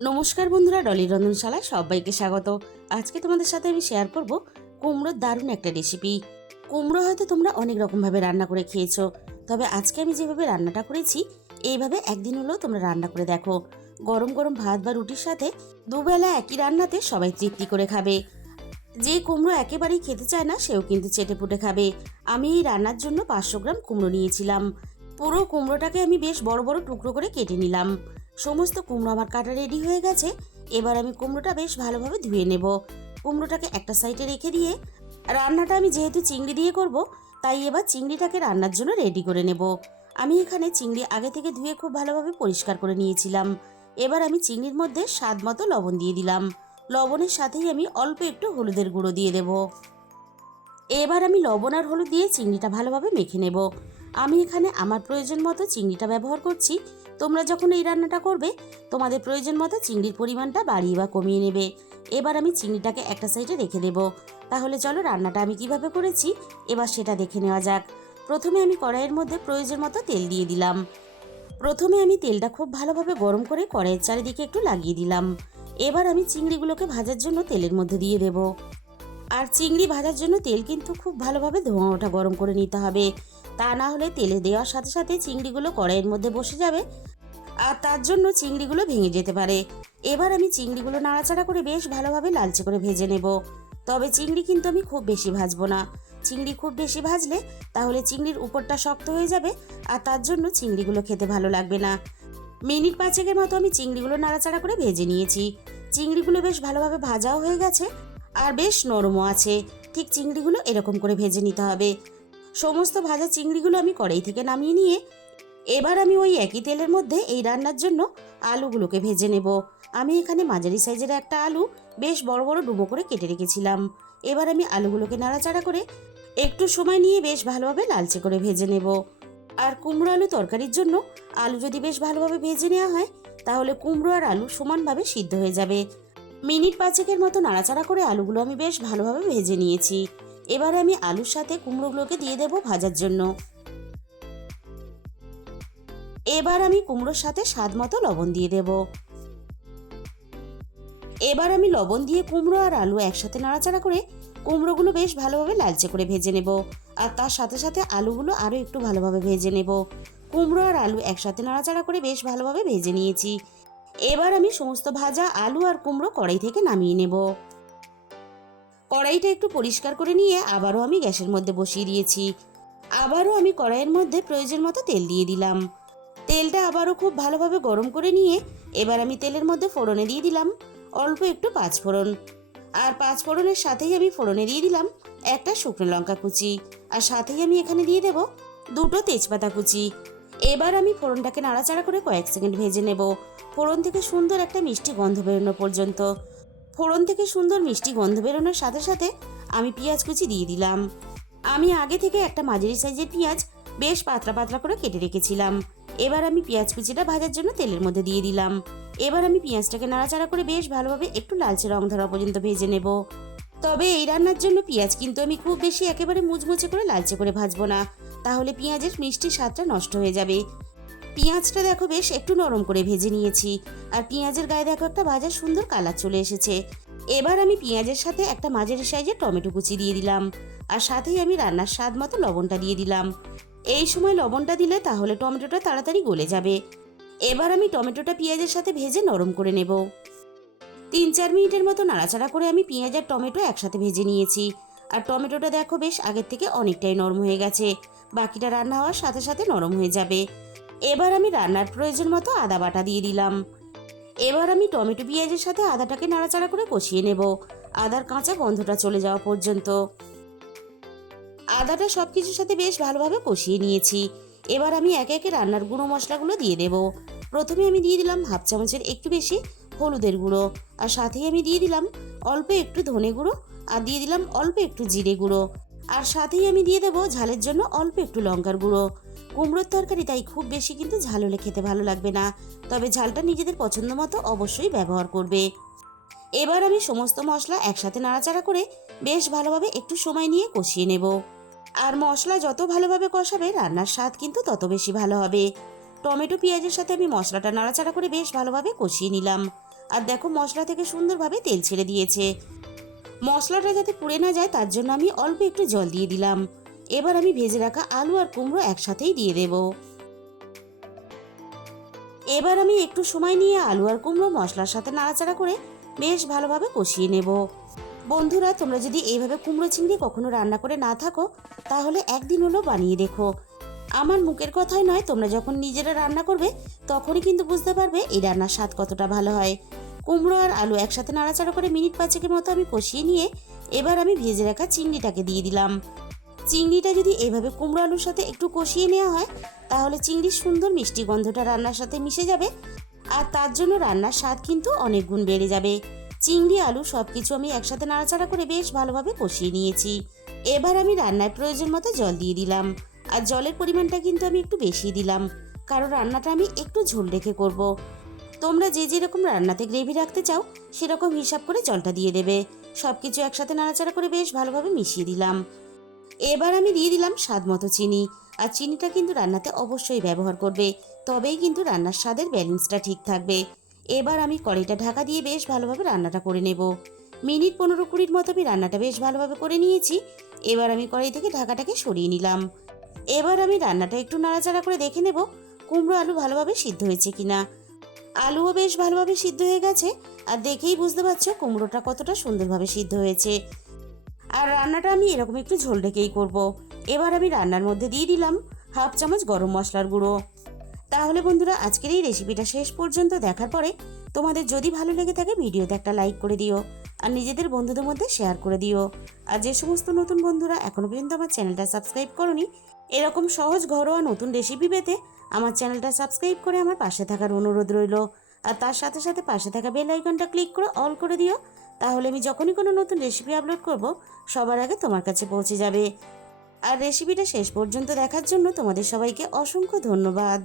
নমস্কার বন্ধুরা, ডলির রন্ধনশালায় সবাইকে স্বাগত। আজকে তোমাদের সাথে আমি শেয়ার করব কুমড়োর দারুণ একটা রেসিপি। কুমড়ো হয়তো তোমরা অনেক রকমভাবে রান্না করে খেয়েছো, তবে আজকে আমি যেভাবে রান্নাটা করেছি এইভাবে একদিন হলেও তোমরা রান্না করে দেখো। গরম গরম ভাত বা রুটির সাথে দুবেলা একই রান্নাতে সবাই তৃপ্তি করে খাবে। যে কুমড়ো একেবারেই খেতে চায় না সেও কিন্তু চেটেপুটে খাবে। আমি এই রান্নার জন্য 500 গ্রাম কুমড়ো নিয়েছিলাম। পুরো কুমড়োটাকে আমি বেশ বড় বড় টুকরো করে কেটে নিলাম। সমস্ত কুমড়ো আমার কাটা রেডি হয়ে গেছে। এবার আমি কুমড়োটা বেশ ভালোভাবে ধুয়ে নেব। কুমড়োটাকে একটা সাইডে রেখে দিয়ে রান্নাটা আমি যেহেতু চিংড়ি দিয়ে করব, তাই এবার চিংড়িটাকে রান্নার জন্য রেডি করে নেব। আমি এখানে চিংড়ি আগে থেকে ধুয়ে খুব ভালোভাবে পরিষ্কার করে নিয়েছিলাম। এবার আমি চিংড়ির মধ্যে স্বাদ মতো লবণ দিয়ে দিলাম। লবণের সাথেই আমি অল্প একটু হলুদের গুঁড়ো দিয়ে দেব। এবার আমি লবণ আর হলুদ দিয়ে চিংড়িটা ভালোভাবে মেখে নেব। আমি এখানে আমার প্রয়োজন মতো চিংড়িটা ব্যবহার করছি। তোমরা যখন এই রান্নাটা করবে তোমাদের প্রয়োজন মতো চিংড়ির পরিমাণটা বাড়িয়ে বা কমিয়ে নেবে। এবার আমি চিংড়িটাকে একটা সাইডে রেখে দেব। তাহলে চলো রান্নাটা আমি কিভাবে করেছি এবার সেটা দেখে নেওয়া যাক। প্রথমে আমি কড়াইয়ের মধ্যে প্রয়োজন মতো তেল দিয়ে দিলাম। প্রথমে আমি তেলটা খুব ভালোভাবে গরম করে কড়াইয়ের চারিদিকে একটু লাগিয়ে দিলাম। এবার আমি চিংড়িগুলোকে ভাজার জন্য তেলের মধ্যে দিয়ে দেব। আর চিংড়ি ভাজার জন্য তেল কিন্তু খুব ভালোভাবে ধোঁয়া ওঠা গরম করে নিতে হবে। তা না হলে তেলে দেওয়ার সাথে সাথে চিংড়িগুলো কড়াইয়ের মধ্যে বসে যাবে আর তার জন্য চিংড়িগুলো ভেঙে যেতে পারে। এবার আমি চিংড়িগুলো নাড়াচাড়া করে বেশ ভালোভাবে লালচে করে ভেজে নেব। তবে চিংড়ি কিন্তু আমি খুব বেশি ভাজবো না। চিংড়ি খুব বেশি ভাজলে তাহলে চিংড়ির উপরটা শক্ত হয়ে যাবে আর তার জন্য চিংড়িগুলো খেতে ভালো লাগবে না। মিনিট 5-এর মতো আমি চিংড়িগুলো নাড়াচাড়া করে ভেজে নিয়েছি। চিংড়িগুলো বেশ ভালোভাবে ভাজাও হয়ে গেছে আর বেশ নরমও আছে। ঠিক চিংড়িগুলো এরকম করে ভেজে নিতে হবে। সমস্ত ভাজা চিংড়িগুলো আমি কড়াই থেকে নামিয়ে নিয়ে এবার আমি ওই একই তেলের মধ্যে এই রান্নার জন্য আলুগুলোকে ভেজে নেব। আমি এখানে মাঝারি সাইজের একটা আলু বেশ বড় বড় ডুমো করে কেটে রেখেছিলাম। এবার আমি আলুগুলোকে নাড়াচাড়া করে একটু সময় নিয়ে বেশ ভালোভাবে লালচে করে ভেজে নেব। আর কুমড়ো আলু তরকারির জন্য আলু যদি বেশ ভালোভাবে ভেজে নেওয়া হয় তাহলে কুমড়ো আর আলু সমানভাবে সিদ্ধ হয়ে যাবে। মিনিট 5-এর মতো নাড়াচাড়া করে আলুগুলো আমি বেশ ভালোভাবে ভেজে নিয়েছি। এবারে আমি আলুর সাথে কুমড়োগুলোকে দিয়ে দেব ভাজার জন্য। এবার আমি কুমড়োর সাথে স্বাদ মতো লবণ দিয়ে দেব। এবার আমি লবণ দিয়ে কুমড়ো আর আলু একসাথে নাড়াচাড়া করে কুমড়োগুলো বেশ ভালোভাবে লালচে করে ভেজে নেব। আর তার সাথে সাথে আলুগুলো আরও একটু ভালোভাবে ভেজে নেব। কুমড়ো আর আলু একসাথে নাড়াচাড়া করে বেশ ভালোভাবে ভেজে নিয়েছি। এবার আমি সমস্ত ভাজা আলু আর কুমড়ো কড়াই থেকে নামিয়ে নেব। কড়াইটা একটু পরিষ্কার করে নিয়ে আবারও আমি গ্যাসের মধ্যে বসিয়ে দিয়েছি। আবারও আমি কড়াইয়ের মধ্যে প্রয়োজন মতো তেল দিয়ে দিলাম। তেলটা আবারও খুব ভালোভাবে গরম করে নিয়ে এবার আমি তেলের মধ্যে ফোড়নে দিয়ে দিলাম অল্প একটু পাঁচফোড়ন। আর পাঁচফোড়নের সাথেই আমি ফোড়নে দিয়ে দিলাম একটা শুকনো লঙ্কা কুচি। আর সাথেই আমি এখানে দিয়ে দেব দুটো তেজপাতা কুচি। এবার আমি ফোড়নটাকে নাড়াচাড়া করে কয়েক সেকেন্ড ভেজে নেব, ফোড়ন থেকে সুন্দর একটা মিষ্টি গন্ধ বেরোনো পর্যন্ত। ফোড়ন থেকে সুন্দর মিষ্টি গন্ধ বেরোনোর সাথে সাথে আমি পেঁয়াজ কুচি দিয়ে দিলাম। আমি আগে থেকে একটা মাঝারি সাইজের পেঁয়াজ বেশ পাতলা পাতলা করে কেটে রেখেছিলাম। এবার আমি পেঁয়াজ কুচিটা ভাজার জন্য তেলের মধ্যে দিয়ে দিলাম। এবার আমি পেঁয়াজটাকে নাড়াচাড়া করে বেশ ভালোভাবে একটু লালচে রং ধরা পর্যন্ত ভেজে নেব। তবে এই রান্নার জন্য পেঁয়াজ কিন্তু আমি খুব বেশি একেবারে মুচমুচে করে লালচে করে ভাজবো না, তাহলে পেঁয়াজের মিষ্টি স্বাদটা নষ্ট হয়ে যাবে। পেঁয়াজটা দেখো বেশ একটু নরম করে ভেজে নিয়েছি। আর পেঁয়াজের গায়ে দেখো একটা ভাজার সুন্দর কালার চলে এসেছে। এবার আমি পেঁয়াজের সাথে একটা মাঝারি সাইজের টমেটো কুচি দিয়ে দিলাম। আর সাথেই আমি রান্নার স্বাদ মতো লবণটা দিয়ে দিলাম। এই সময় লবণটা দিলে তাহলে টমেটোটা তাড়াতাড়ি গলে যাবে। এবার আমি টমেটোটা পেঁয়াজের সাথে ভেজে নরম করে নেব। 3-4 মিনিটের মতো নাড়াচাড়া করে আমি পেঁয়াজ আর টমেটো একসাথে ভেজে নিয়েছি। আর টমেটোটা দেখো বেশ আগের থেকে অনেকটাই নরম হয়ে গেছে। বাকিটা রান্না হওয়ার সাথে সাথে নরম হয়ে যাবে। এবার আমি রান্নার প্রয়োজন মতো আদা বাটা দিয়ে দিলাম। এবার আমি টমেটো পেঁয়াজের সাথে আদাটাকে নাড়াচাড়া করে কষিয়ে নেব আদার কাঁচা গন্ধটা চলে যাওয়া পর্যন্ত। আদাটা সব কিছুর সাথে বেশ ভালোভাবে কষিয়ে নিয়েছি। এবার আমি একে একে রান্নার গুঁড়ো মশলাগুলো দিয়ে দেব। প্রথমে আমি দিয়ে দিলাম হাফ চামচের একটু বেশি হলুদের গুঁড়ো। আর সাথেই আমি দিয়ে দিলাম অল্প একটু ধনে গুঁড়ো। আর দিয়ে দিলাম অল্প একটু জিরে গুঁড়ো। আর সাথেই আমি দিয়ে দেবো ঝালের জন্য অল্প একটু লঙ্কার গুঁড়ো। কুমড়োর তরকারি তাই খুব বেশি কিন্তু ঝাল হলে খেতে ভালো লাগবে না, তবে ঝালটা নিজেদের পছন্দ মতো অবশ্যই ব্যবহার করবে। এবার আমি সমস্ত মশলা একসাথে নাড়াচাড়া করে বেশ ভালোভাবে একটু সময় নিয়ে কষিয়ে নেব। আর মশলা যত ভালোভাবে কষাবে রান্নার স্বাদ কিন্তু তত বেশি ভালো হবে। টমেটো পেঁয়াজের সাথে আমি মশলাটা নাড়াচাড়া করে বেশ ভালোভাবে কষিয়ে নিলাম। আর দেখো মশলা থেকে সুন্দরভাবে তেল ছেড়ে দিয়েছে। মশলাটা যাতে পুড়ে না যায় তার জন্য আমি অল্প একটু জল দিয়ে দিলাম। এবার আমি ভেজে রাখা আলু আর কুমড়ো একসাথেই দিয়ে দেব। এবার আমি একটু সময় নিয়ে আলু আর কুমড়ো মশলার সাথে নাড়াচাড়া করে বেশ ভালোভাবে কষিয়ে নেব। বন্ধুরা, তোমরা যদি এইভাবে কুমড়ো চিংড়ি কখনো রান্না করে না থাকো তাহলে একদিন হলো বানিয়ে দেখো। আমার মুখের কথাই নয়, তোমরা যখন নিজেরা রান্না করবে তখনই কিন্তু বুঝতে পারবে এই রান্নার স্বাদ কতটা ভালো হয়। কুমড়ো আর আলু একসাথে নাড়াচাড়া করে মিনিট 5 মতো আমি কষিয়ে নিয়ে এবার আমি ভেজে রাখা চিংড়িটাকে দিয়ে দিলাম। চিংড়িটা যদি এভাবে কুমড়ো আলুর সাথে একটু কষিয়ে নেওয়া হয় তাহলে চিংড়ির সুন্দর মিষ্টি গন্ধটা রান্নার সাথে মিশে যাবে, আর তার জন্য রান্নার স্বাদ কিন্তু অনেক গুণ বেড়ে যাবে। চিংড়ি আলু সব কিছু আমি একসাথে নাড়াচাড়া করে বেশ ভালোভাবে কষিয়ে নিয়েছি। এবার আমি রান্নার প্রয়োজন মতো জল দিয়ে দিলাম, আর জলের পরিমাণটা কিন্তু আমি একটু বেশি দিলাম, কারণ রান্নাটা আমি একটু ঝোল রেখে করব। তোমরা যে যেরকম রান্নাতে গ্রেভি রাখতে চাও সেরকম হিসাব করে জলটা দিয়ে দেবে। সব কিছু একসাথে নাড়াচাড়া করে বেশ ভালোভাবে মিশিয়ে দিলাম। এবার আমি দিয়ে দিলাম স্বাদ মতো চিনি, আর চিনিটা কিন্তু রান্নাতে অবশ্যই ব্যবহার করবে, তবেই কিন্তু রান্নার স্বাদের ব্যালেন্সটা ঠিক থাকবে। এবার আমি কড়াইটা ঢাকা দিয়ে বেশ ভালোভাবে রান্নাটা করে নেব। মিনিট 15-20 মতো আমি রান্নাটা বেশ ভালোভাবে করে নিয়েছি। এবার আমি কড়াই থেকে ঢাকাটাকে সরিয়ে নিলাম। এবার আমি রান্নাটা একটু নাড়াচাড়া করে দেখে নেব কুমড়ো আলু ভালোভাবে সিদ্ধ হয়েছে কিনা। আলুও বেশ ভালোভাবে সিদ্ধ হয়ে গেছে, আর দেখেই বুঝতে পারছো কুমড়োটা কতটা সুন্দরভাবে সিদ্ধ হয়েছে। আর রান্নাটা আমি এরকম একটু ঝোল ঢেকেই করব। এবার আমি রান্নার মধ্যে দিয়ে দিলাম 1/2 চামচ গরম মশলার গুঁড়ো। তাহলে বন্ধুরা, আজকের এই রেসিপিটা শেষ পর্যন্ত দেখার পরে তোমাদের যদি ভালো লেগে থাকে ভিডিওতে একটা লাইক করে দিও, আর নিজেদের বন্ধুদের মধ্যে শেয়ার করে দিও। আর যে সমস্ত নতুন বন্ধুরা এখনো পর্যন্ত আমার চ্যানেলটা সাবস্ক্রাইব করোনি, এরকম সহজ ঘরোয়া নতুন রেসিপি পেতে আমার চ্যানেলটা সাবস্ক্রাইব করে আমার পাশে থাকার অনুরোধ রইল। আর তার সাথে সাথে পাশে থাকা বেল আইকনটা ক্লিক করে অল করে দিও, তাহলে আমি যখনই কোনো নতুন রেসিপি আপলোড করব সবার আগে তোমার কাছে পৌঁছে যাবে। আর রেসিপিটা শেষ পর্যন্ত দেখার জন্য তোমাদের সবাইকে অসংখ্য ধন্যবাদ।